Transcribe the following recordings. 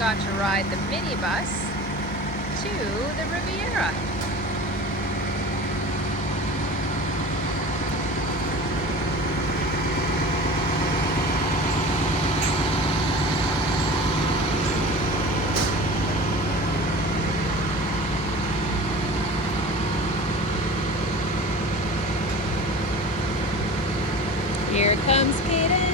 got to ride the minibus to the Riviera. Here comes Kayden.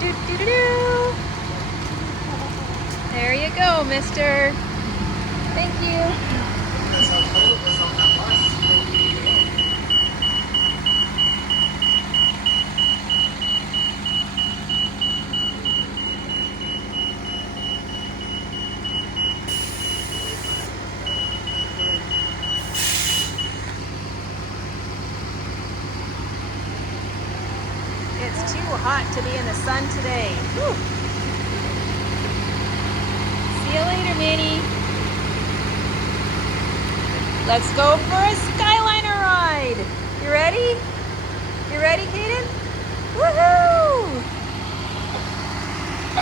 Do-do-do-do. There you go, mister. Thank you. It's too hot to be in the sun today. Whew. See you later, Minnie. Let's go for a Skyliner ride. You ready? You ready, Kayden? Woohoo!